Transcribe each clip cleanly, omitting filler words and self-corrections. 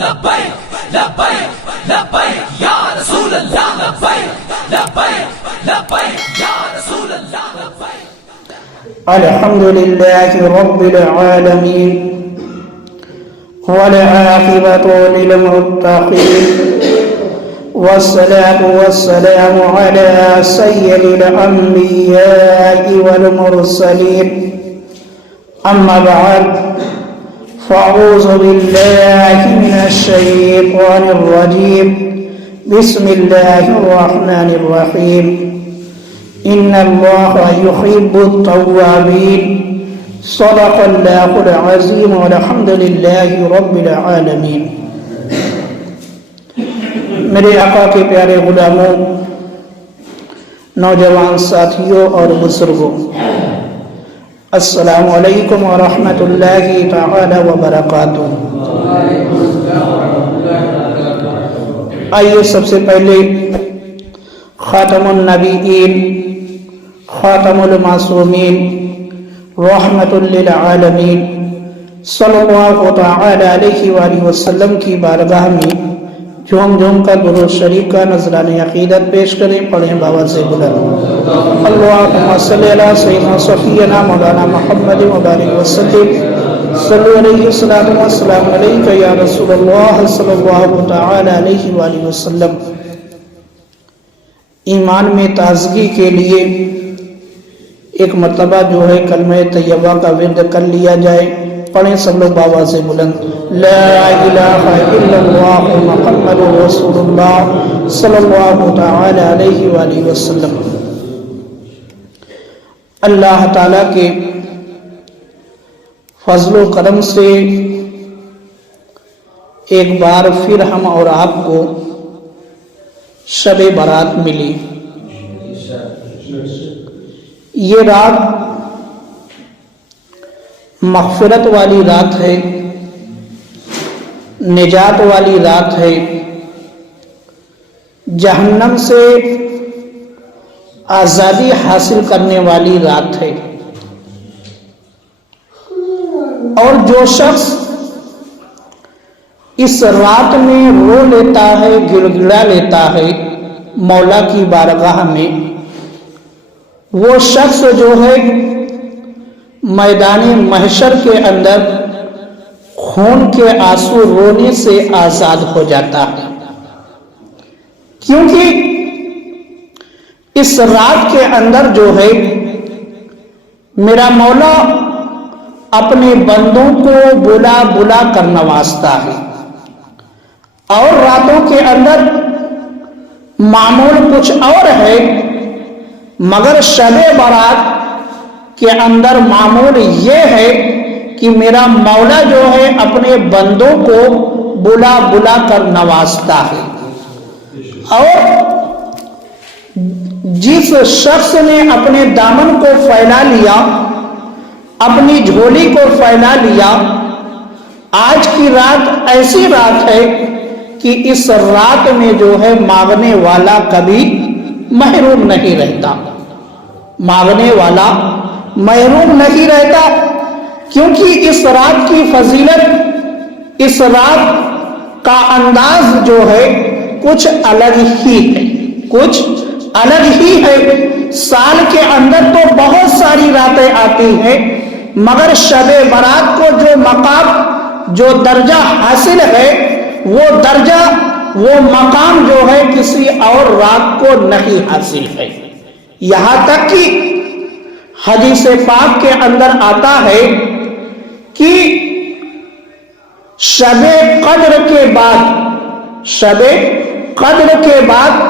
لبیک لبیک لبیک یا رسول اللہ لبیک لبیک لبیک یا رسول اللہ لبیک الحمد لله رب العالمين والعاقبة للمتقين والصلاة والسلام على سيد الأنبياء والمرسلين أما بعد فأعوذ بالله من الشيطان الرجيم بسم الله الرحمن الرحيم إن الله يحب التوابين صدق الله العظيم والحمد لله رب العالمين میرے آقا کے پیارے غلاموں، نوجوان ساتھیوں اور بزرگوں، السلام علیکم ورحمۃ اللہ تعالی وبرکاتہ۔ آئیے سب سے پہلے خاتم النبیین، خاتم المعصومین، رحمت للعالمین صلی اللہ تعالی علیہ وآلہ وسلم کی بارگاہ میں جھوم جھوم کر درود شریف کا نذرانِ عقیدت پیش کریں، پڑھیں باوازِ بلند اللہم صلی علی سیدنا صفینا مولانا محمد مبارک وسلم صلی علیہ السلام علیکہ یا رسول اللہ صلی اللہ تعالی علیہ وآلہ وسلم۔ ایمان میں تازگی کے لیے ایک مرتبہ جو ہے کلمہ طیبہ کا ورد کر لیا جائے، پڑھیں سب لوگ باوازِ بلند لا الہ الا اللہ محمد رسول اللہ صلی اللہ تعالی علیہ وآلہ وسلم۔ اللہ تعالیٰ کے فضل و کرم سے ایک بار پھر ہم اور آپ کو شب برات ملی۔ یہ رات مغفرت والی رات ہے، نجات والی رات ہے، جہنم سے آزادی حاصل کرنے والی رات ہے۔ اور جو شخص اس رات میں رو لیتا ہے، گڑ گڑا لیتا ہے مولا کی بارگاہ میں، وہ شخص جو ہے میدان محشر کے اندر خون کے آنسو رونے سے آزاد ہو جاتا ہے، کیونکہ اس رات کے اندر جو ہے میرا مولا اپنے بندوں کو بلا بلا کر نوازتا ہے۔ اور راتوں کے اندر معمول کچھ اور ہے، مگر شب برات کے اندر معمول یہ ہے کہ میرا مولا جو ہے اپنے بندوں کو بلا بلا کر نوازتا ہے۔ اور جس شخص نے اپنے دامن کو پھیلا لیا، اپنی جھولی کو پھیلا لیا، آج کی رات ایسی رات ہے کہ اس رات میں جو ہے مانگنے والا کبھی محروم نہیں رہتا، مانگنے والا محروم نہیں رہتا، کیونکہ اس رات کی فضیلت، اس رات کا انداز جو ہے کچھ الگ ہی ہے، کچھ الگ ہی ہے۔ سال کے اندر تو بہت ساری راتیں آتی ہیں، مگر شب برات کو جو مقام، جو درجہ حاصل ہے، وہ درجہ، وہ مقام جو ہے کسی اور رات کو نہیں حاصل ہے۔ یہاں تک کہ حدیث پاک کے اندر آتا ہے کہ شب قدر کے بعد، شب قدر کے بعد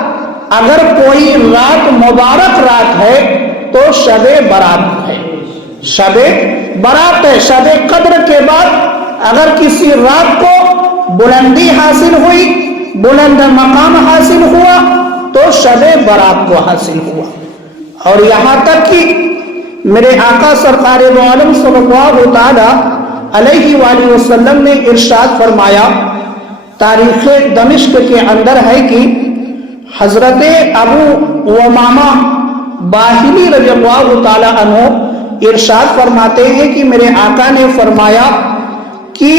اگر کوئی رات مبارک رات ہے تو شب برات ہے، شب برات ہے۔ شب قدر کے بعد اگر کسی رات کو بلندی حاصل ہوئی، بلند مقام حاصل ہوا، تو شب برات کو حاصل ہوا۔ اور یہاں تک کہ میرے آقا سرکار دو عالم صلی اللہ تعالی علیہ وآلہ وسلم نے ارشاد فرمایا، تاریخ دمشق کے اندر ہے کہ حضرت ابو امامہ باہلی رضی اللہ تعالی عنہ ارشاد فرماتے ہیں کہ میرے آقا نے فرمایا کہ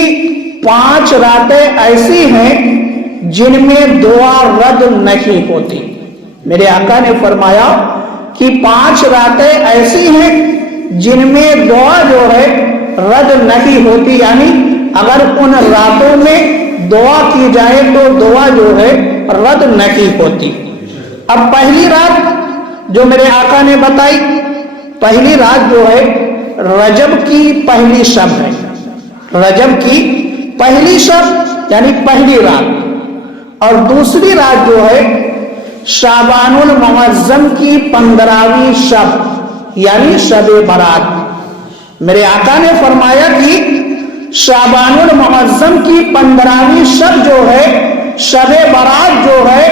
5 راتیں ایسی ہیں جن میں دعا رد نہیں ہوتی۔ میرے آقا نے فرمایا کہ 5 راتیں ایسی ہیں جن میں دعا جو ہے رد نہیں ہوتی، یعنی اگر ان راتوں میں دعا کی جائے تو دعا جو ہے رد نہیں ہوتی۔ اب پہلی رات جو میرے آقا نے بتائی، پہلی رات جو ہے رجب کی پہلی شب ہے، رجب کی پہلی شب یعنی پہلی رات، اور دوسری رات جو ہے شعبان المعظم کی 15ویں شب یعنی شب برات۔ میرے آقا نے فرمایا کہ شعبان المعظم کی 15ویں شب جو ہے شب برات جو ہے،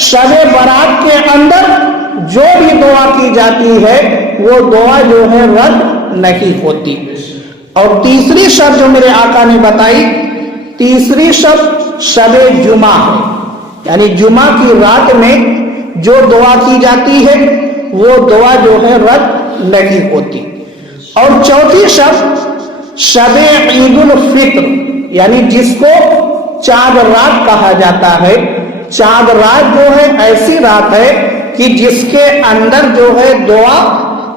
شب برات کے اندر جو بھی دعا کی جاتی ہے وہ دعا جو ہے رد نہیں ہوتی۔ اور تیسری شب جو میرے آقا نے بتائی، تیسری شب شب جمعہ ہے، یعنی جمعہ کی رات میں جو دعا کی جاتی ہے وہ دعا جو ہے رد نہیں ہوتی۔ اور چوتھی شب شب عید الفطر، یعنی جس کو چاند رات کہا جاتا ہے۔ چاند رات جو ہے ایسی رات ہے کہ جس کے اندر جو ہے دعا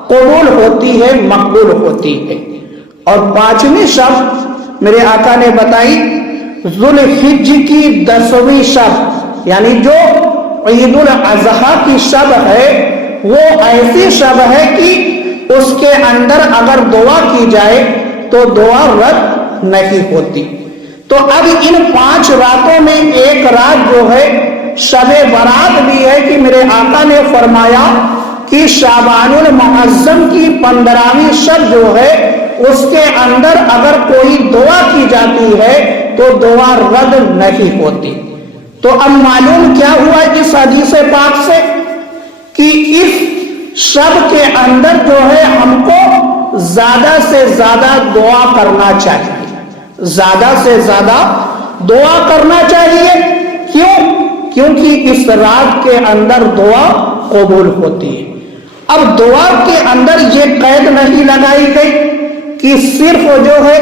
قبول ہوتی ہے، مقبول ہوتی ہے۔ اور 5ویں شب میرے آقا نے بتائی ذوالحج کی 10ویں شب، یعنی جو عید الاضحیٰ کی شب ہے وہ ایسی شب ہے کہ اس کے اندر اگر دعا کی جائے تو دعا رد نہیں ہوتی۔ تو اب ان 5 راتوں میں ایک رات جو ہے شب برات بھی ہے کہ میرے آقا نے فرمایا کہ شعبان المعظم کی 15ویں شب جو ہے اس کے اندر اگر کوئی دعا کی جاتی ہے تو دعا رد نہیں ہوتی۔ تو اب معلوم کیا ہوا اس حدیث پاک سے کہ اس شب کے اندر جو ہے ہم کو زیادہ سے زیادہ دعا کرنا چاہیے، زیادہ سے زیادہ دعا کرنا چاہیے۔ کیوں؟ کیونکہ اس رات کے اندر دعا قبول ہوتی ہے۔ اب دعا کے اندر یہ قید نہیں لگائی گئی کہ صرف جو ہے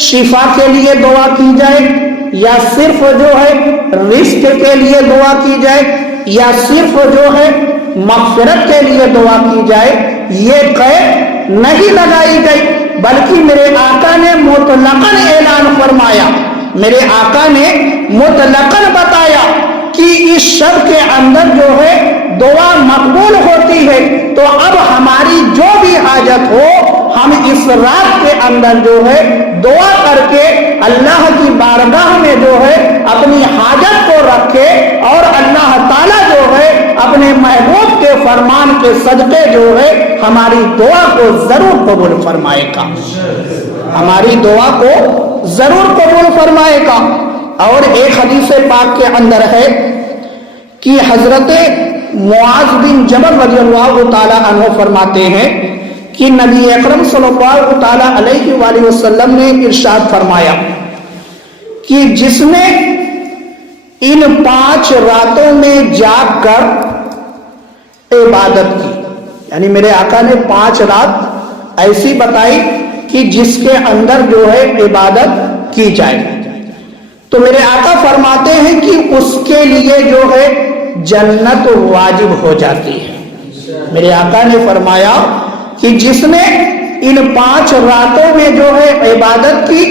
شفا کے لیے دعا کی جائے، یا صرف جو ہے رزق کے لیے دعا کی جائے، یا صرف جو ہے مغفرت کے لیے دعا کی جائے، یہ قید نہیں لگائی گئی، بلکہ میرے آقا نے مطلقاً اعلان فرمایا، میرے آقا نے مطلقاً بتایا کہ اس شب کے اندر جو ہے دعا مقبول ہوتی ہے۔ تو اب ہماری جو بھی حاجت ہو ہم اس رات کے اندر جو ہے دعا کر کے اللہ کی بارگاہ میں جو ہے اپنی حاجت کو رکھے، اور اللہ تعالیٰ جو ہے اپنے محبوب کے فرمان کے صدقے جو ہے ہماری دعا کو ضرور قبول فرمائے گا، ہماری دعا کو ضرور قبول فرمائے گا۔ اور ایک حدیث پاک کے اندر ہے کہ حضرت معاذ بن جبل رضی اللہ تعالی عنہ فرماتے ہیں کہ نبی اکرم صلی اللہ تعالی علیہ وآلہ وسلم نے ارشاد فرمایا کہ جس نے ان 5 راتوں میں جاگ کر عبادت کی، یعنی میرے آقا نے 5 رات ایسی بتائی کہ جس کے اندر جو ہے عبادت کی جائے، تو میرے آقا فرماتے ہیں کہ اس کے لیے جو ہے جنت واجب ہو جاتی ہے۔ میرے آقا نے فرمایا کہ جس نے ان 5 راتوں میں جو ہے عبادت کی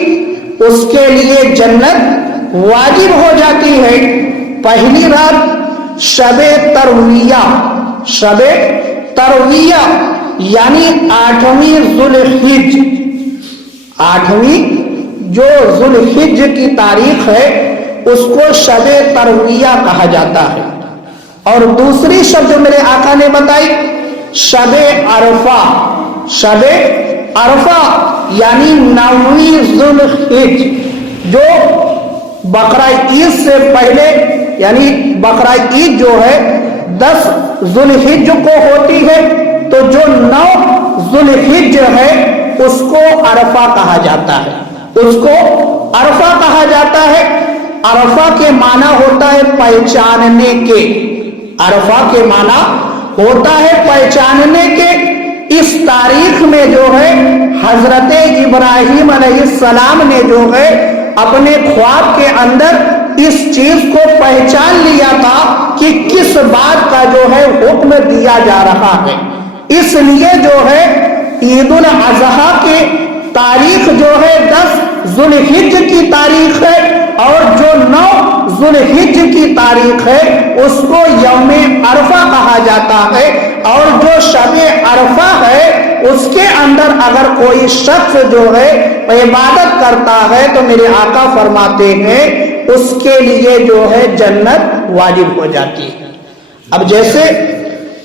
اس کے لیے جنت واجب ہو جاتی ہے۔ پہلی رات شب ترویہ، شب ترویہ یعنی 8ویں ذوالحج، 8ویں جو ذوالحج کی تاریخ ہے اس کو شب ترویہ کہا جاتا ہے۔ اور دوسری شب جو میرے آقا نے بتائی شب عرفہ، شب عرفہ یعنی 9ویں ذوالحج، جو بقرہ عید سے پہلے، یعنی بقرہ عید جو ہے 10 ذوالحج کو ہوتی ہے، تو جو 9 ذوالحج ہے اس کو عرفہ کہا جاتا ہے، اس کو عرفہ کہا جاتا ہے۔ عرفہ کے معنی ہوتا ہے پہچاننے کے، عرفہ کے معنی ہوتا ہے پہچاننے کے۔ اس تاریخ میں جو ہے حضرت ابراہیم علیہ السلام نے جو ہے اپنے خواب کے اندر اس چیز کو پہچان لیا تھا کہ کس بات کا جو ہے حکم دیا جا رہا ہے. اس لیے جو ہے عید الاضحیٰ کی تاریخ جو ہے 10 ذو الحج کی تاریخ ہے، اور جو 9 ذو الحج کی تاریخ ہے اس کو یوم عرفہ کہا جاتا ہے. اور جو شب عرفہ ہے اس کے اندر اگر کوئی شخص جو ہے عبادت کرتا ہے تو میرے آقا فرماتے ہیں اس کے لیے جو ہے جنت واجب ہو جاتی ہے. اب جیسے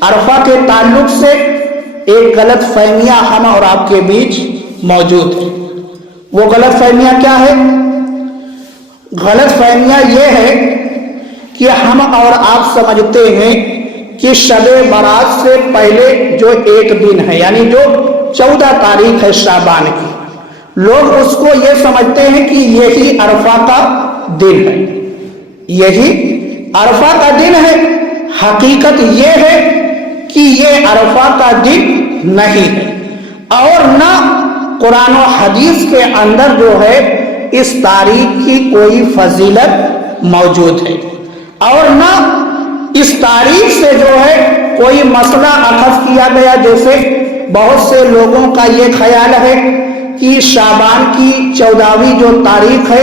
عرفہ کے تعلق سے ایک غلط فہمیاں ہم اور آپ کے بیچ موجود ہے. وہ غلط فہمیاں کیا ہے؟ غلط فہمیاں یہ ہے کہ ہم اور آپ سمجھتے ہیں کہ شب برات سے پہلے جو ایک دن ہے، یعنی جو 14 تاریخ ہے شعبان کی، لوگ اس کو یہ سمجھتے ہیں کہ یہی عرفہ کا دن ہے، یہی عرفہ کا دن ہے. حقیقت یہ ہے کہ یہ عرفہ کا دن نہیں ہے، اور نہ قرآن و حدیث کے اندر جو ہے اس تاریخ کی کوئی فضیلت موجود ہے، اور نہ اس تاریخ سے جو ہے کوئی مسئلہ اخذ کیا گیا. جیسے بہت سے لوگوں کا یہ خیال ہے کہ شعبان کی 14ویں جو تاریخ ہے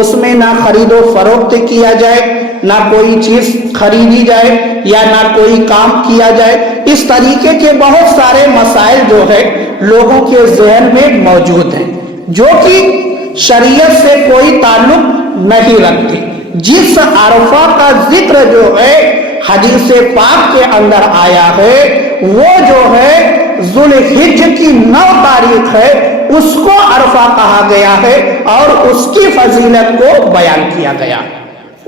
اس میں نہ خرید و فروخت کیا جائے، نہ کوئی چیز خریدی جائے یا نہ کوئی کام کیا جائے. اس طریقے کے بہت سارے مسائل جو ہے لوگوں کے ذہن میں موجود ہیں جو کہ شریعت سے کوئی تعلق نہیں رکھتی. جس عرفہ کا ذکر جو ہے حدیث پاک کے اندر آیا ہے وہ جو ہے ذو الحج کی 9 تاریخ ہے، اس کو عرفہ کہا گیا ہے اور اس کی فضیلت کو بیان کیا گیا،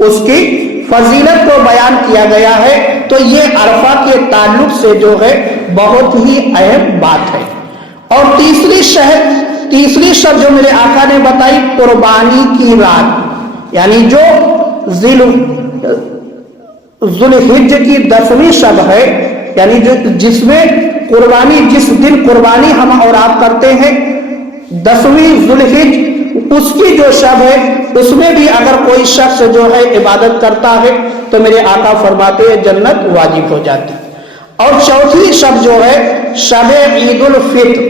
اس کی فضیلت کو بیان کیا گیا ہے. تو یہ عرفہ کے تعلق سے جو ہے بہت ہی اہم بات ہے. اور تیسری شب جو میرے آقا نے بتائی قربانی کی رات، یعنی جو ذو الحج کی 10ویں شب ہے، یعنی جس میں قربانی، جس دن قربانی ہم اور آپ کرتے ہیں 10ویں ذو الحج، اس کی جو شب ہے اس میں بھی اگر کوئی شخص جو ہے عبادت کرتا ہے تو میرے آقا فرماتے ہیں جنت واجب ہو جاتی. اور چوتھی شب جو ہے شب عید الفطر،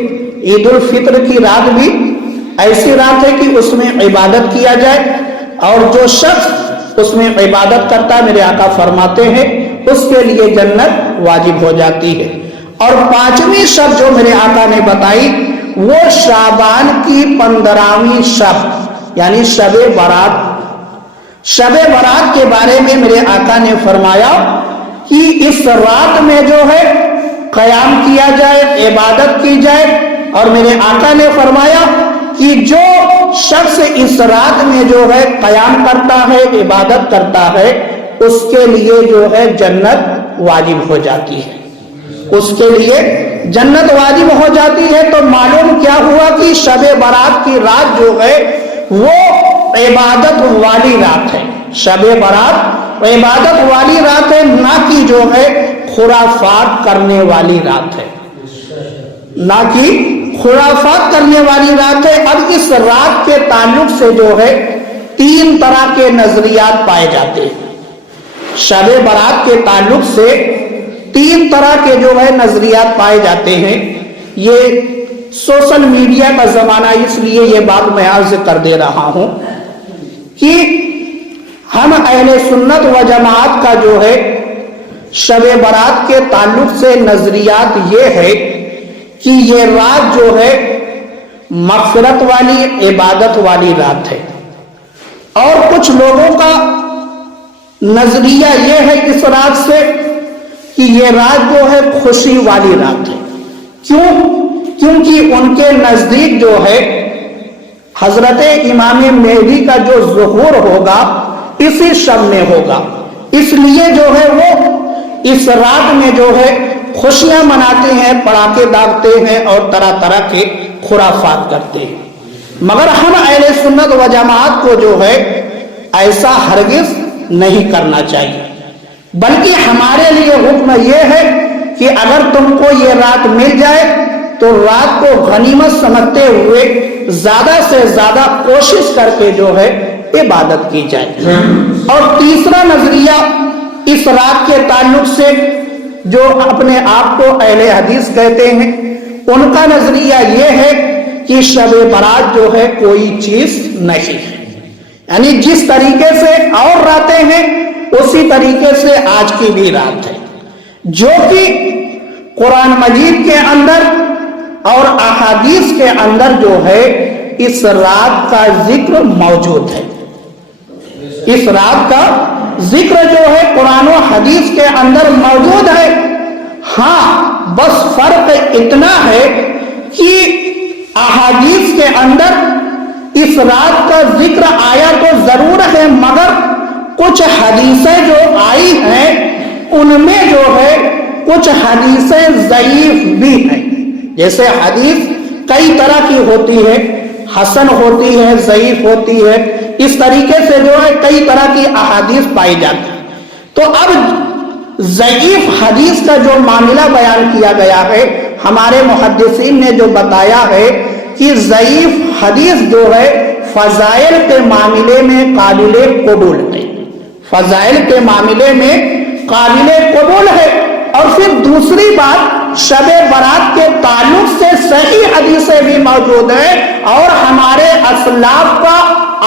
عید الفطر کی رات بھی ایسی رات ہے کہ اس میں عبادت کیا جائے، اور جو شخص اس میں عبادت کرتا ہے میرے آقا فرماتے ہیں اس کے لیے جنت واجب ہو جاتی ہے. اور 5ویں شب جو میرے آقا نے بتائی وہ شعبان کی 15ویں شب، یعنی شب برات. شب برات کے بارے میں میرے آقا نے فرمایا کہ اس رات میں جو ہے قیام کیا جائے، عبادت کی جائے. اور میرے آقا نے فرمایا کہ جو شخص اس رات میں جو ہے قیام کرتا ہے، عبادت کرتا ہے، اس کے لیے جو ہے جنت واجب ہو جاتی ہے، اس کے لیے جنت واجب ہو جاتی ہے. تو معلوم کیا ہوا کہ شب برات کی رات جو ہے وہ عبادت والی رات ہے. شب برات عبادت والی رات ہے، نہ کہ جو ہے خرافات کرنے والی رات ہے، نہ کہ خرافات کرنے والی رات ہے. اب اس رات کے تعلق سے جو ہے 3 طرح کے نظریات پائے جاتے ہیں. شب برات کے تعلق سے 3 طرح کے جو ہے نظریات پائے جاتے ہیں. یہ سوشل میڈیا کا زمانہ، اس لیے یہ بات میں عرض کر دے رہا ہوں کہ ہم اہل سنت و جماعت کا جو ہے شب برات کے تعلق سے نظریات یہ ہے کہ یہ رات جو ہے مغفرت والی، عبادت والی رات ہے. اور کچھ لوگوں کا نظریہ یہ ہے اس رات سے کہ یہ رات جو ہے خوشی والی رات ہے. کیونکہ ان کے نزدیک جو ہے حضرت امام مہدی کا جو ظہور ہوگا اسی شب میں ہوگا، اس لیے جو ہے وہ اس رات میں جو ہے خوشیاں مناتے ہیں، پڑاکے داغتے ہیں اور طرح طرح کے خرافات کرتے ہیں. مگر ہم اہل سنت و جماعت کو جو ہے ایسا ہرگز نہیں کرنا چاہیے، بلکہ ہمارے لیے حکم یہ ہے کہ اگر تم کو یہ رات مل جائے تو رات کو غنیمت سمجھتے ہوئے زیادہ سے زیادہ کوشش کر کے جو ہے عبادت کی جائے۔ اور تیسرا نظریہ اس رات کے تعلق سے جو اپنے آپ کو اہل حدیث کہتے ہیں، ان کا نظریہ یہ ہے کہ شب برات جو ہے کوئی چیز نہیں ہے، یعنی جس طریقے سے اور راتیں ہیں اسی طریقے سے آج کی بھی رات ہے، جو کہ قرآن مجید کے اندر اور احادیث کے اندر جو ہے اس رات کا ذکر موجود ہے۔ اس رات کا ذکر جو ہے قرآن و حدیث کے اندر موجود ہے۔ ہاں بس فرق اتنا ہے کہ احادیث کے اندر اس رات کا ذکر آیا تو ضرور ہے، مگر کچھ حدیثیں جو آئی ہیں ان میں جو ہے کچھ حدیثیں ضعیف بھی ہیں۔ جیسے حدیث کئی طرح کی ہوتی ہے، حسن ہوتی ہے، ضعیف ہوتی ہے، اس طریقے سے جو ہے کئی طرح کی احادیث پائی جاتی ہیں۔ تو اب ضعیف حدیث کا جو معاملہ بیان کیا گیا ہے، ہمارے محدثین نے جو بتایا ہے کہ ضعیف حدیث جو ہے فضائل کے معاملے میں قابل قبول ہے، فضائل کے معاملے میں قابل قبول ہے۔ اور پھر دوسری بات، شب برات کے تعلق سے صحیح حدیثیں بھی موجود ہیں اور ہمارے اسلاف کا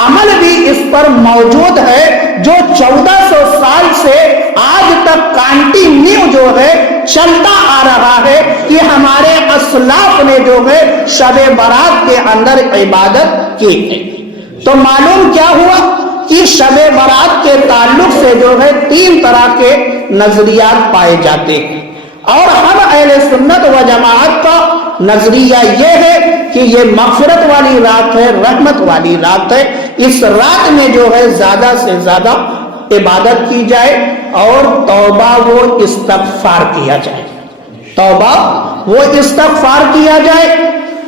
عمل بھی اس پر موجود ہے، جو 1400 سال سے آج تک کانٹینیو جو ہے چلتا آ رہا ہے کہ ہمارے اسلاف نے جو ہے شب برات کے اندر عبادت کی ہے۔ تو معلوم کیا ہوا کہ شب برات کے تعلق سے جو ہے 3 طرح کے نظریات پائے جاتے ہیں، اور ہم اہل سنت و جماعت کا نظریہ یہ ہے کہ یہ مغفرت والی رات ہے، رحمت والی رات ہے۔ اس رات میں جو ہے زیادہ سے زیادہ عبادت کی جائے اور توبہ و استغفار کیا جائے، توبہ و استغفار کیا جائے۔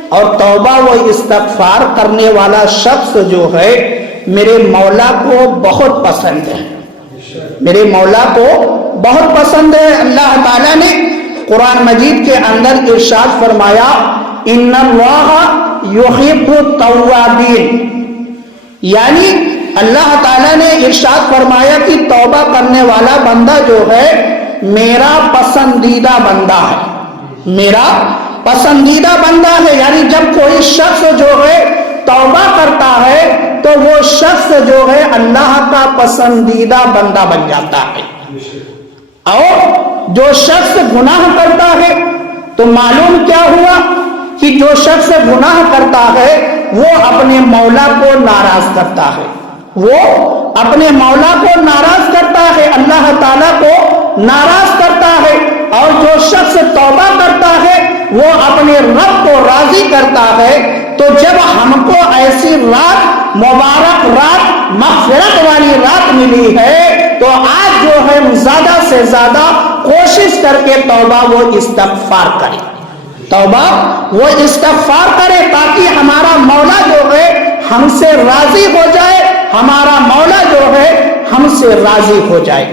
اور توبہ و استغفار کرنے والا شخص جو ہے میرے مولا کو بہت پسند ہے، میرے مولا کو بہت پسند ہے۔ اللہ تعالیٰ نے قرآن مجید کے اندر ارشاد فرمایا، ان اللہ یحب التوابین، یعنی اللہ تعالیٰ نے ارشاد فرمایا کہ توبہ کرنے والا بندہ جو ہے میرا پسندیدہ بندہ ہے، میرا پسندیدہ بندہ ہے۔ یعنی جب کوئی شخص جو ہے توبہ کرتا ہے تو وہ شخص جو ہے اللہ کا پسندیدہ بندہ بن جاتا ہے، اور جو شخص گناہ کرتا ہے تو معلوم کیا ہوا کہ جو شخص گناہ کرتا ہے وہ اپنے مولا کو ناراض کرتا ہے، وہ اپنے مولا کو ناراض کرتا ہے، اللہ تعالیٰ کو ناراض کرتا ہے۔ اور جو شخص توبہ کرتا ہے وہ اپنے رب کو راضی کرتا ہے۔ تو جب ہم کو ایسی رات، مبارک رات، مغفرت والی رات ملی ہے تو آج جو ہے زیادہ سے زیادہ کوشش کر کے توبہ و استغفار کریں، توبہ و استغفار کریں، تاکہ ہمارا مولا جو ہے ہم سے راضی ہو جائے، ہمارا مولا جو ہے ہم سے راضی ہو جائے۔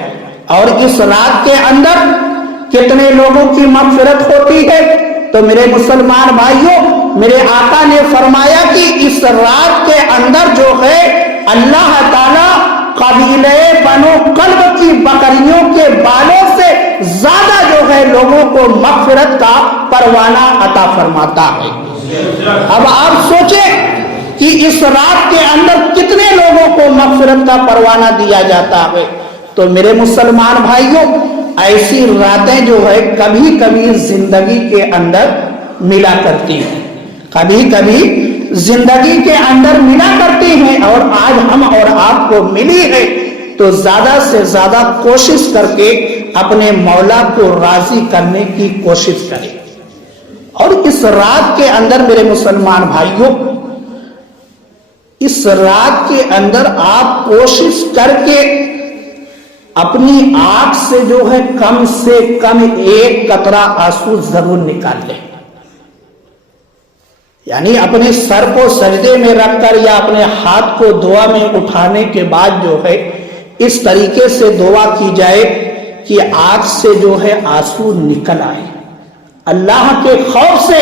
اور اس رات کے اندر کتنے لوگوں کی مغفرت ہوتی ہے؟ تو میرے مسلمان بھائیوں، میرے آقا نے فرمایا کہ اس رات کے اندر جو ہے اللہ تعالیٰ قبیلہ بنو کلب کی بکریوں کے بالوں سے زیادہ جو ہے لوگوں کو مغفرت کا پروانہ عطا فرماتا ہے۔ اب آپ سوچیں کہ اس رات کے اندر کتنے لوگوں کو مغفرت کا پروانہ دیا جاتا ہے۔ تو میرے مسلمان بھائیوں، ایسی راتیں جو ہے کبھی کبھی زندگی کے اندر ملا کرتی ہیں، کبھی کبھی زندگی کے اندر ملا کرتی ہیں، اور آج ہم اور آپ کو ملی ہے تو زیادہ سے زیادہ کوشش کر کے اپنے مولا کو راضی کرنے کی کوشش کریں۔ اور اس رات کے اندر میرے مسلمان بھائیوں، اس رات کے اندر آپ کوشش کر کے اپنی آنکھ سے جو ہے کم سے کم 1 قطرہ آنسو ضرور نکال لیں، یعنی اپنے سر کو سجدے میں رکھ کر یا اپنے ہاتھ کو دعا میں اٹھانے کے بعد جو ہے اس طریقے سے دعا کی جائے کہ آنکھ سے جو ہے آنسو نکل آئے، اللہ کے خوف سے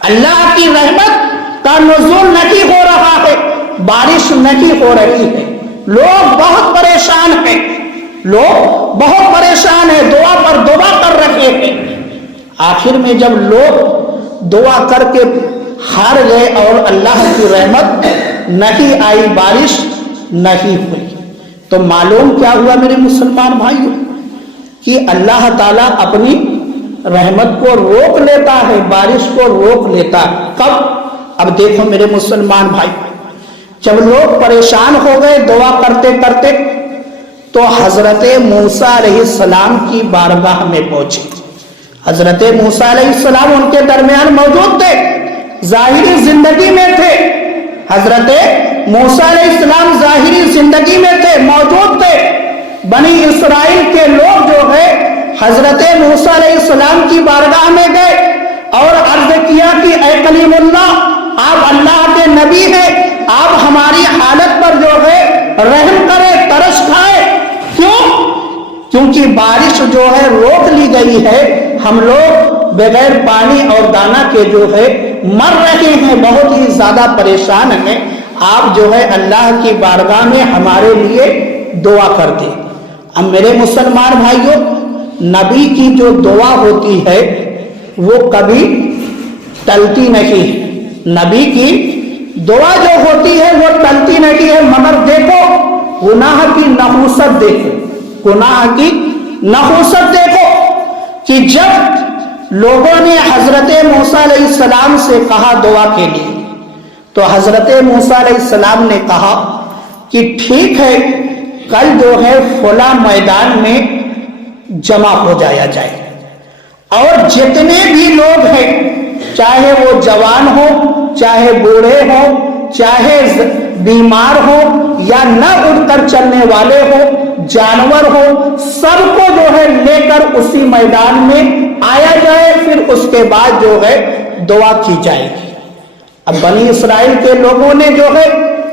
اللہ کی رحمت کا نزول نہیں ہو رہا ہے، بارش نہیں ہو رہی ہے، لوگ بہت پریشان ہیں، لوگ بہت پریشان ہیں، دعا پر دعا کر رہے ہیں۔ آخر میں جب لوگ دعا کر کے ہار گئے اور اللہ کی رحمت نہیں آئی، بارش نہیں ہوئی، تو معلوم کیا ہوا میرے مسلمان بھائیوں کہ اللہ تعالیٰ اپنی رحمت کو روک لیتا ہے، بارش کو روک لیتا ہے۔ کب؟ اب دیکھو میرے مسلمان بھائی، جب لوگ پریشان ہو گئے دعا کرتے کرتے تو حضرت موسیٰ علیہ السلام کی بارگاہ میں پہنچے۔ حضرت موسیٰ علیہ السلام ان کے درمیان موجود تھے، ظاہری زندگی میں تھے۔ حضرت موسیٰ علیہ السلام ظاہری زندگی میں تھے، موجود تھے۔ بنی اسرائیل کے لوگ جو ہے حضرت موسیٰ علیہ السلام کی بارگاہ میں گئے اور عرض کیا کہ اے کلیم اللہ، آپ اللہ کے نبی ہیں، آپ ہماری حالت پر جو ہے رحم کریں، ترس کھائیں۔ کیوں؟ کیونکہ بارش جو ہے روک لی گئی ہے، ہم لوگ بغیر پانی اور دانا کے جو ہے مر رہے ہیں، بہت ہی زیادہ پریشان ہیں، آپ جو ہے اللہ کی بارگاہ میں ہمارے لیے دعا کر دیں۔ اب میرے مسلمان بھائیوں، نبی کی جو دعا ہوتی ہے وہ کبھی ٹلتی نہیں ہے، نبی کی دعا جو ہوتی ہے وہ ٹلتی نہیں ہے، مگر دیکھو گناہ کی نحوست، دیکھو گناہ کی نحوست، دیکھو کہ جب لوگوں نے حضرت موسیٰ علیہ السلام سے کہا دعا کے لیے، تو حضرت موسیٰ علیہ السلام نے کہا کہ ٹھیک ہے، کل جو ہے فلاں میدان میں جمع ہو جایا جائے، اور جتنے بھی لوگ ہیں، چاہے وہ جوان ہو، چاہے بوڑھے ہو، چاہے بیمار ہو یا نہ اٹھ کر چلنے والے ہو، جانور ہو، سب کو جو ہے لے کر اسی میدان میں آیا جائے، پھر اس کے بعد جو ہے دعا کی جائے گی۔ اب بنی اسرائیل کے لوگوں نے جو ہے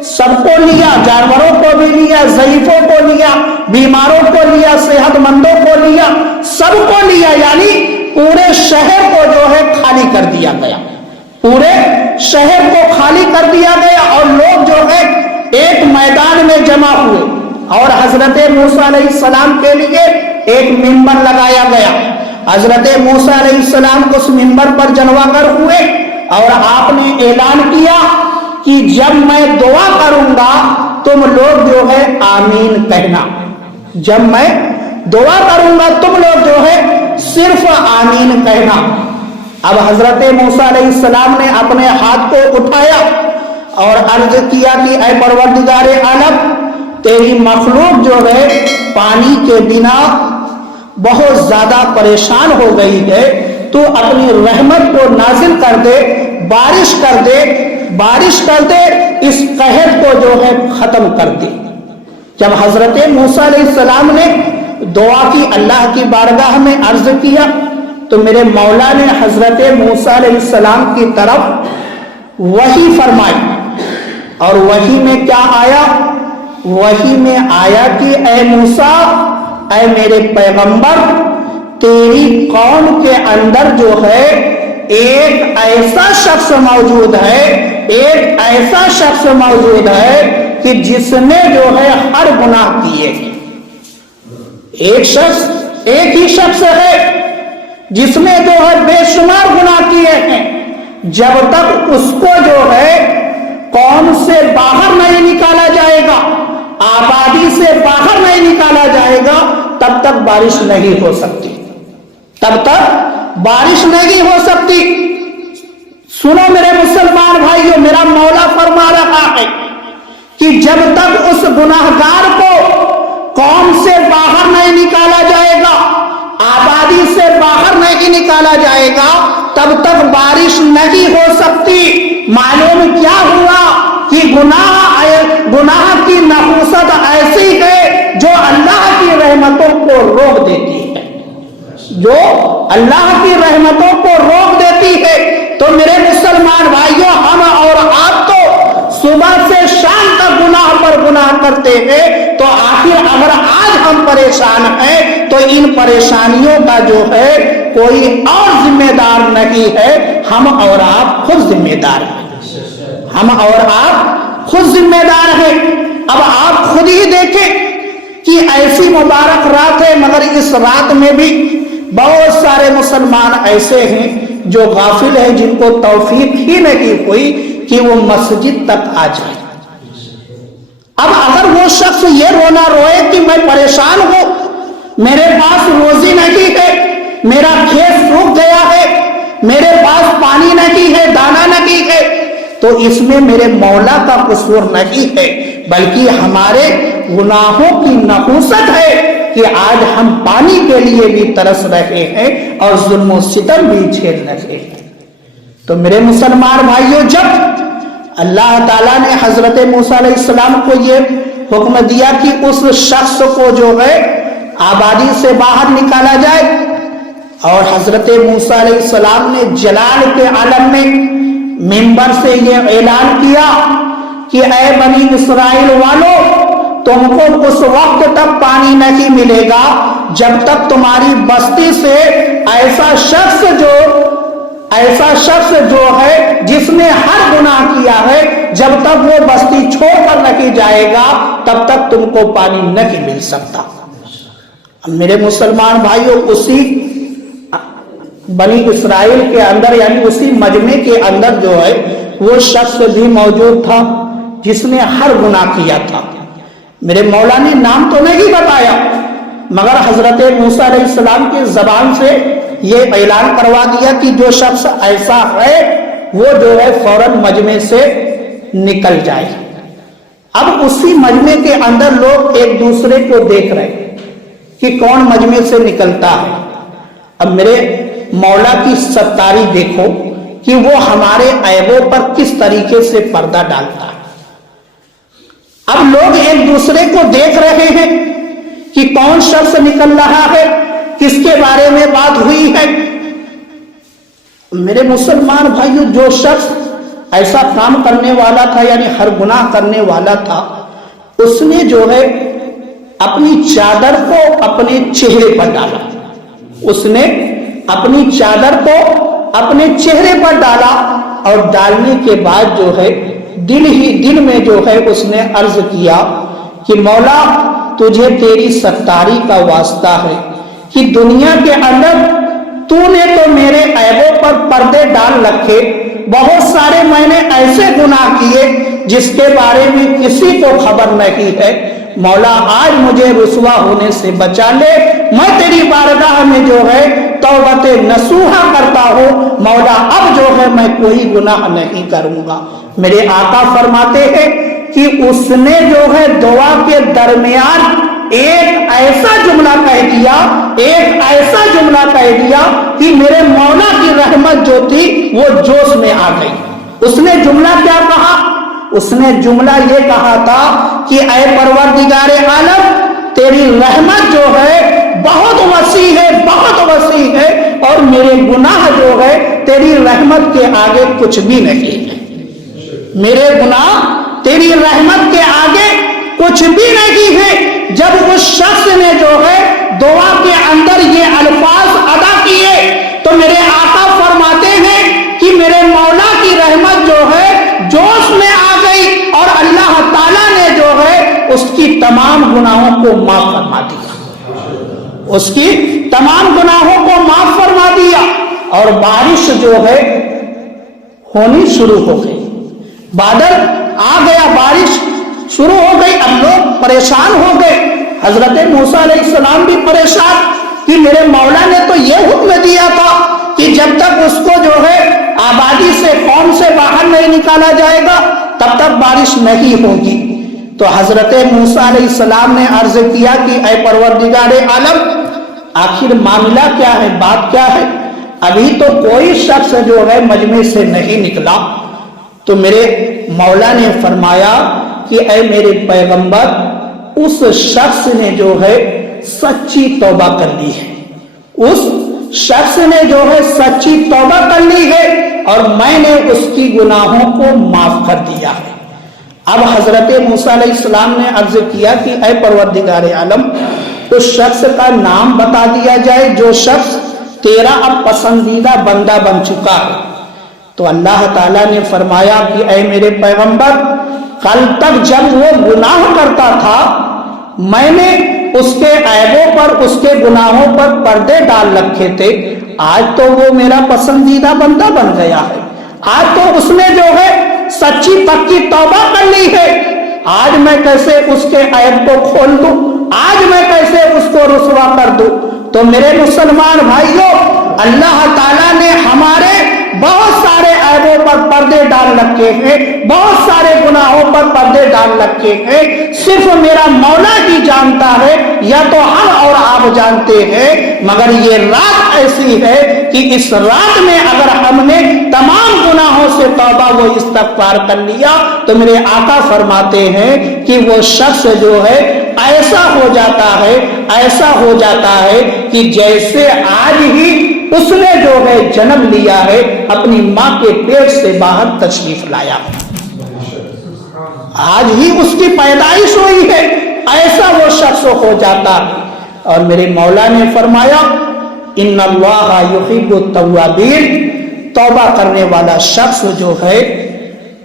سب کو لیا، جانوروں کو بھی لیا، ضعیفوں کو لیا، بیماروں کو لیا، صحت مندوں کو لیا، سب کو لیا، یعنی پورے شہر کو جو ہے خالی کر دیا گیا، پورے شہر کو خالی کر دیا گیا، اور لوگ جو ہے ایک میدان میں جمع ہوئے، اور حضرت موسیٰ علیہ السلام کے لیے ایک منبر لگایا گیا۔ حضرت موسیٰ علیہ السلام اس منبر پر جلوہ گر ہوئے اور آپ نے اعلان کیا کہ جب میں دعا کروں گا تم لوگ جو ہے آمین کہنا، جب میں دعا کروں گا تم لوگ جو ہے صرف آمین کہنا۔ اب حضرت موسیٰ علیہ السلام نے اپنے ہاتھ کو اٹھایا اور عرض کیا کہ اے پروردگار عالم، تیری مخلوق جو ہے پانی کے بنا بہت زیادہ پریشان ہو گئی ہے، تو اپنی رحمت کو نازل کر دے، بارش کر دے، بارش کر دے، اس قحط کو جو ہے ختم کر دے۔ جب حضرت موسیٰ علیہ السلام نے دعا کی، اللہ کی بارگاہ میں عرض کیا، تو میرے مولا نے حضرت موسیٰ علیہ السلام کی طرف وحی فرمائی، اور وحی میں کیا آیا؟ وحی میں آیا کہ اے موسیٰ، اے میرے پیغمبر، تیری قوم کے اندر جو ہے ایک ایسا شخص موجود ہے، ایک ایسا شخص موجود ہے کہ جس نے جو ہے ہر گناہ کیے ہیں۔ ایک شخص، ایک ہی شخص ہے جس نے جو ہے بے شمار گناہ کیے ہیں، جب تک اس کو جو ہے قوم سے باہر نہیں نکالا جائے گا، آبادی سے باہر نہیں نکالا جائے گا، تب تک بارش نہیں ہو سکتی، تب تک بارش نہیں ہو سکتی۔ سنو میرے مسلمان بھائیوں، میرا مولا فرما رہا ہے کہ جب تک اس گناہگار کو قوم سے باہر نہیں نکالا جائے گا، آبادی سے باہر نہیں نکالا جائے گا، تب تک بارش نہیں ہو سکتی۔ معلوم کیا ہوا کہ گناہ کی نحوست ایسی ہے جو اللہ کی رحمتوں کو روک دیتی ہے، جو اللہ کی رحمتوں کو روک دیتی ہے۔ تو میرے مسلمان بھائیوں، ہم اور آپ تو صبح سے شام تک گناہ پر گناہ کرتے ہیں، تو آخر اگر آج ہم پریشان ہیں تو ان پریشانیوں کا جو ہے کوئی اور ذمہ دار نہیں ہے، ہم اور آپ خود ذمہ دار ہیں، ہم اور آپ خود ذمہ دار ہیں۔ اب آپ خود ہی دیکھیں کہ ایسی مبارک رات ہے، مگر اس رات میں بھی بہت سارے مسلمان ایسے ہیں جو غافل ہیں، جن کو توفیق ہی نہیں ہوئی کہ وہ مسجد تک آ جائے۔ اب اگر وہ شخص یہ رونا روئے کہ میں پریشان ہوں، میرے پاس روزی نہیں ہے، میرا کھیت سوکھ گیا ہے، میرے پاس پانی نہیں ہے، دانا نہیں ہے، تو اس میں میرے مولا کا قصور نہیں ہے، بلکہ ہمارے گناہوں کی نحوست ہے کہ آج ہم پانی کے لیے بھی ترس رہے ہیں اور ظلم و ستم بھی جھیل رہے ہیں۔ تو میرے مسلمان بھائیوں، جب اللہ تعالیٰ نے حضرت موسیٰ علیہ السلام کو یہ حکم دیا کہ اس شخص کو جو ہے آبادی سے باہر نکالا جائے، اور حضرت موسیٰ علیہ السلام نے جلال کے عالم میں منبر سے یہ اعلان کیا کہ اے بنی اسرائیل والو، تم کو اس وقت تک پانی نہیں ملے گا جب تک تمہاری بستی سے ایسا شخص جو ہے جس نے ہر گناہ کیا ہے، جب تک وہ بستی چھوڑ کر نہیں جائے گا تب تک تم کو پانی نہیں مل سکتا۔ میرے مسلمان بھائیوں، اسی بنی اسرائیل کے اندر یعنی اسی مجمع کے اندر جو ہے وہ شخص بھی موجود تھا جس نے ہر گناہ کیا تھا۔ میرے مولا نے نام تو نہیں بتایا، مگر حضرت موسیٰ علیہ السلام کی زبان سے یہ اعلان کروا دیا کہ جو شخص ایسا ہے وہ جو ہے فوراً مجمع سے نکل جائے۔ اب اسی مجمع کے اندر لوگ ایک دوسرے کو دیکھ رہے کہ کون مجمع سے نکلتا ہے۔ اب میرے مولا کی ستاری دیکھو کہ وہ ہمارے عیبوں پر کس طریقے سے پردہ ڈالتا ہے۔ اب لوگ ایک دوسرے کو دیکھ رہے ہیں کہ کون شخص نکل رہا ہے، کس کے بارے میں بات ہوئی ہے۔ میرے مسلمان بھائیو، جو شخص ایسا کام کرنے والا تھا یعنی ہر گناہ کرنے والا تھا، اس نے جو ہے اپنی چادر کو اپنے چہرے پر ڈالا، اس نے اپنی چادر کو اپنے چہرے پر ڈالا، اور ڈالنے کے بعد جو ہے دل میں جو ہے اس نے عرض کیا کہ مولا، تجھے تیری ستاری کا واسطہ ہے کہ دنیا کے اندر تو نے تو میرے عیبوں پر پردے ڈال رکھے، بہت سارے میں نے ایسے گناہ کیے جس کے بارے میں کسی کو خبر نہیں ہے، مولا آج مجھے رسوا ہونے سے بچا لے، میں تیری بارگاہ میں جو ہے توبت نصوحہ کرتا ہوں، مولا اب جو ہے میں کوئی گناہ نہیں کروں گا۔ میرے آقا فرماتے ہیں کہ اس نے جو ہے دعا کے درمیان ایک ایسا جملہ کہہ دیا کہ میرے مولا کی رحمت جو تھی وہ جوش میں آ گئی۔ اس نے جملہ کیا کہا؟ اس نے جملہ یہ کہا تھا کہ اے پروردگار عالم، تیری رحمت جو ہے بہت وسیع ہے، بہت وسیع ہے، اور میرے گناہ جو ہے تیری رحمت کے آگے کچھ بھی نہیں ہے، میرے گناہ تیری رحمت کے آگے کچھ بھی نہیں ہے۔ جب اس شخص نے جو ہے دعا کے اندر یہ الفاظ ادا کیے تو میرے آقا فرماتے ہیں کہ میرے مولا کی رحمت جو ہے جوش میں آ گئی، اور اللہ تعالیٰ نے جو ہے اس کی تمام گناہوں کو معاف فرما دیا، اس کی تمام گناہوں کو معاف فرما دیا، اور بارش جو ہے ہونی شروع ہو گئی، بادل آ گیا، بارش شروع ہو گئی۔ اب لوگ پریشان ہو گئے، حضرت موسیٰ علیہ السلام بھی پریشان کہ میرے مولا نے تو یہ حکم دیا تھا کہ جب تک اس کو جو ہے آبادی سے قوم سے باہر نہیں نکالا جائے گا تب تک بارش نہیں ہوگی۔ تو حضرت موسیٰ علیہ السلام نے عرض کیا کہ اے پروردگار عالم، آخر معاملہ کیا ہے، بات کیا ہے؟ ابھی تو کوئی شخص جو ہے مجمع سے نہیں نکلا۔ تو میرے مولا نے فرمایا کہ اے میرے پیغمبر، اس شخص نے جو ہے سچی توبہ کر لی ہے، اس شخص نے جو ہے سچی توبہ کر لی ہے، اور میں نے اس کی گناہوں کو معاف کر دیا ہے۔ اب حضرت موسیٰ علیہ السلام نے عرض کیا کہ اے پروردگار عالم، اس شخص کا نام بتا دیا جائے جو شخص تیرا اب پسندیدہ بندہ بن چکا ہے، تو اللہ تعالیٰ نے فرمایا کہ اے میرے پیغمبر، کل تک جب وہ گناہ کرتا تھا میں نے اس کے عیبوں پر، اس کے گناہوں پر پردے ڈال رکھے تھے، آج تو وہ میرا پسندیدہ بندہ بن گیا ہے، آج تو اس نے جو ہے سچی پکی توبہ کر لی ہے، آج میں کیسے اس کے عیب کو کھول دوں، آج میں کیسے اس کو رسوا کر دوں۔ تو میرے مسلمان بھائیوں، اللہ تعالیٰ نے ہمارے بہت سارے عیبوں پر پردے ڈال رکھے ہیں، بہت سارے گناہوں پر پردے ڈال رکھے ہیں، صرف میرا مولا ہی جانتا ہے، یا تو ہم اور آپ جانتے ہیں، مگر یہ رات ایسی ہے کہ اس رات میں اگر ہم نے تمام گناہوں سے توبہ و استغفار کر لیا تو میرے آقا فرماتے ہیں کہ وہ شخص جو ہے ایسا ہو جاتا ہے، ایسا ہو جاتا ہے کہ جیسے آج ہی اس نے جو ہے جنم لیا ہے، اپنی ماں کے پیٹ سے باہر تشریف لایا، آج ہی اس کی پیدائش ہوئی ہے، ایسا وہ شخص ہو جاتا ہے۔ اور میرے مولا نے فرمایا ان اللہ یحب التوابین، توبہ کرنے والا شخص جو ہے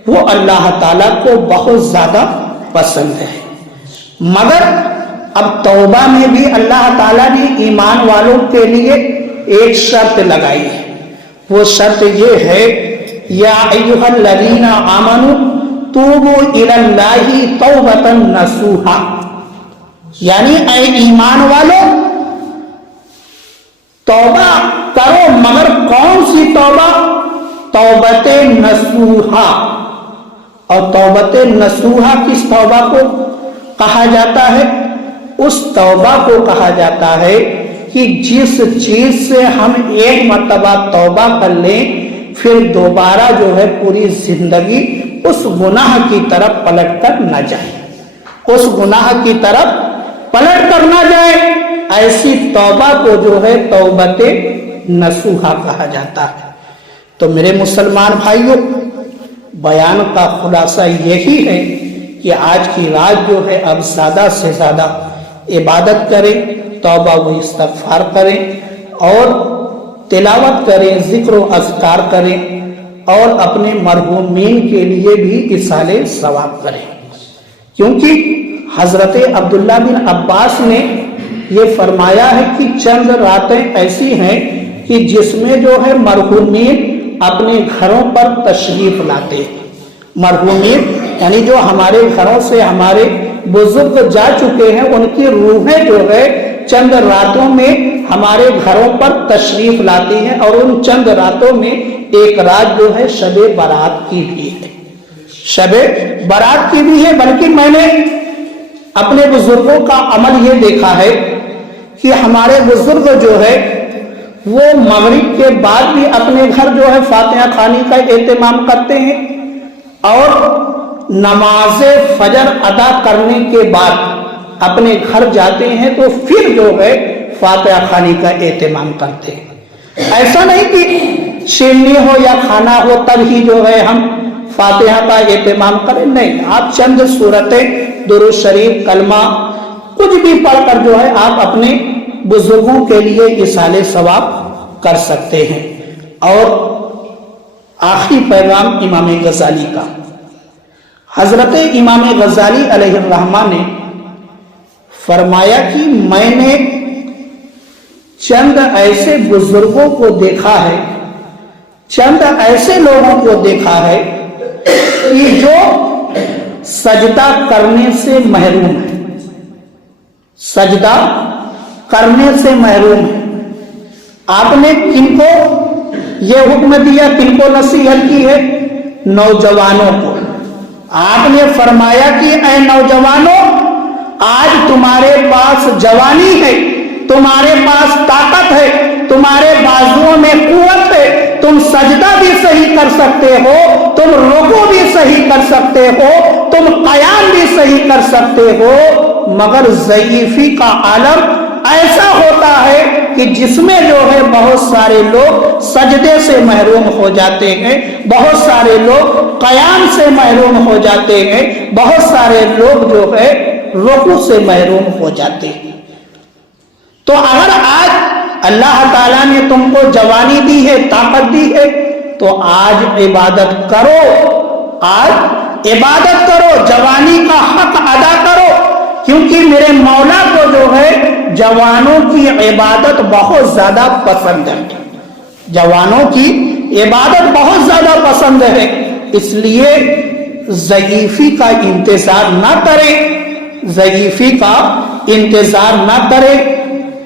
وہ اللہ تعالیٰ کو بہت زیادہ پسند ہے۔ مگر اب توبہ میں بھی اللہ تعالیٰ نے ایمان والوں کے لیے ایک شرط لگائی ہے، وہ شرط یہ ہے یا ایھا الذین آمنوا توبوا الی اللہ توبۃ نصوحا، یعنی اے ایمان والو توبہ کرو، مگر کون سی توبہ؟ توبۃ نصوحا۔ اور توبۃ نصوحا کس توبہ کو کہا جاتا ہے؟ اس توبہ کو کہا جاتا ہے کہ جس چیز سے ہم ایک مرتبہ توبہ کر لیں پھر دوبارہ جو ہے پوری زندگی اس گناہ کی طرف پلٹ کر نہ جائے، اس گناہ کی طرف پلٹ کر نہ جائے، ایسی توبہ کو جو ہے توبۃ نصوحا کہا جاتا ہے۔ تو میرے مسلمان بھائیوں، بیان کا خلاصہ یہی ہے کہ آج کی رات جو ہے اب زیادہ سے زیادہ عبادت کریں، توبہ و استغفار کریں اور تلاوت کریں، ذکر و اذکار کریں اور اپنے مرحومین کے لیے بھی ایصال ثواب کریں، کیونکہ حضرت عبداللہ بن عباس نے یہ فرمایا ہے کہ چند راتیں ایسی ہیں کہ جس میں جو ہے مرحومین اپنے گھروں پر تشریف لاتے ہیں، مرحومین یعنی جو ہمارے گھروں سے ہمارے بزرگ جا چکے ہیں، ان کی روحیں جو ہے چند راتوں میں ہمارے گھروں پر تشریف لاتی ہیں، اور ان چند راتوں میں ایک رات جو ہے شب برات کی بھی ہے، شب برات کی بھی ہے۔ بلکہ میں نے اپنے بزرگوں کا عمل یہ دیکھا ہے کہ ہمارے بزرگ جو ہے وہ مغرب کے بعد بھی اپنے گھر جو ہے فاتحہ خوانی کا اہتمام کرتے ہیں، اور نماز فجر ادا کرنے کے بعد اپنے گھر جاتے ہیں تو پھر جو ہے فاتحہ خوانی کا اہتمام کرتے ہیں۔ ایسا نہیں کہ شیرنی ہو یا کھانا ہو تب ہی جو ہے ہم فاتحہ کا اہتمام کریں، نہیں، آپ چند سورتیں، درود شریف، کلمہ کچھ بھی پڑھ کر جو ہے آپ اپنے بزرگوں کے لیے ایصال ثواب کر سکتے ہیں۔ اور آخری پیغام امام غزالی کا، حضرت امام غزالی علیہ الرحمہ نے فرمایا کہ میں نے چند ایسے بزرگوں کو دیکھا ہے، چند ایسے لوگوں کو دیکھا ہے کہ جو سجدہ کرنے سے محروم ہے، سجدہ کرنے سے محروم ہے۔ آپ نے کن کو یہ حکم دیا، کن کو نصیحت کی ہے؟ نوجوانوں کو۔ آپ نے فرمایا کہ اے نوجوانوں، آج تمہارے پاس جوانی ہے، تمہارے پاس طاقت ہے، تمہارے بازوؤں میں قوت ہے، تم سجدہ بھی صحیح کر سکتے ہو، تم رکوع بھی صحیح کر سکتے ہو، تم قیام بھی صحیح کر سکتے ہو، مگر ضعیفی کا عالم ایسا ہوتا ہے کہ جس میں جو ہے بہت سارے لوگ سجدے سے محروم ہو جاتے ہیں، بہت سارے لوگ قیام سے محروم ہو جاتے ہیں، بہت سارے لوگ جو ہے رکوع سے محروم ہو جاتے ہیں۔ تو اگر آج اللہ تعالیٰ نے تم کو جوانی دی ہے، طاقت دی ہے، تو آج عبادت کرو، آج عبادت کرو، جوانی کا حق ادا کرو، کیونکہ میرے مولا کو جو ہے جوانوں کی عبادت بہت زیادہ پسند ہے، جوانوں کی عبادت بہت زیادہ پسند ہے، اس لیے ضعیفی کا انتظار نہ کریں، ضعیفی کا انتظار نہ کریں۔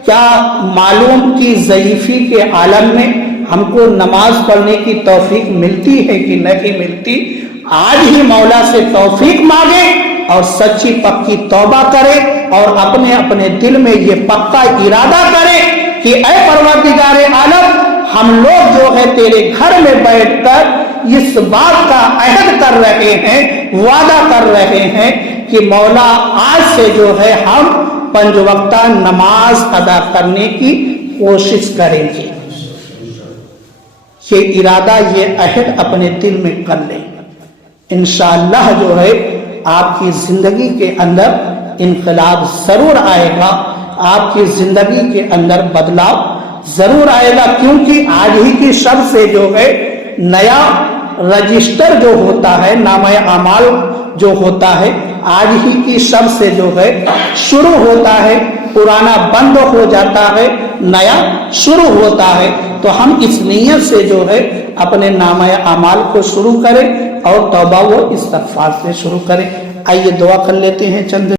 کیا معلوم کہ ضعیفی کے عالم میں ہم کو نماز پڑھنے کی توفیق ملتی ہے کہ نہیں ملتی؟ آج ہی مولا سے توفیق مانگیں اور سچی پکی توبہ کریں اور اپنے اپنے دل میں یہ پکا ارادہ کریں کہ اے پروردگار عالم، ہم لوگ جو ہے تیرے گھر میں بیٹھ کر اس بات کا عہد کر رہے ہیں، وعدہ کر رہے ہیں کہ مولا آج سے جو ہے ہم 5 وقتہ نماز ادا کرنے کی کوشش کریں گے۔ یہ ارادہ، یہ عہد اپنے دل میں کر لیں، انشاءاللہ جو ہے آپ کی زندگی کے اندر انقلاب ضرور آئے گا، آپ کی زندگی کے اندر بدلاؤ ضرور آئے گا، کیونکہ آج ہی کی شب سے جو ہے نیا رجسٹر جو ہوتا ہے، نامہ اعمال جو ہوتا ہے، آج ہی کی شب سے جو ہے شروع ہوتا ہے، پرانا بند ہو جاتا ہے، نیا شروع ہوتا ہے۔ تو ہم اس نیت سے جو ہے اپنے نامہ اعمال کو شروع کریں اور توبہ و استغفار سے شروع کریں۔ آئیے دعا کر لیتے ہیں چند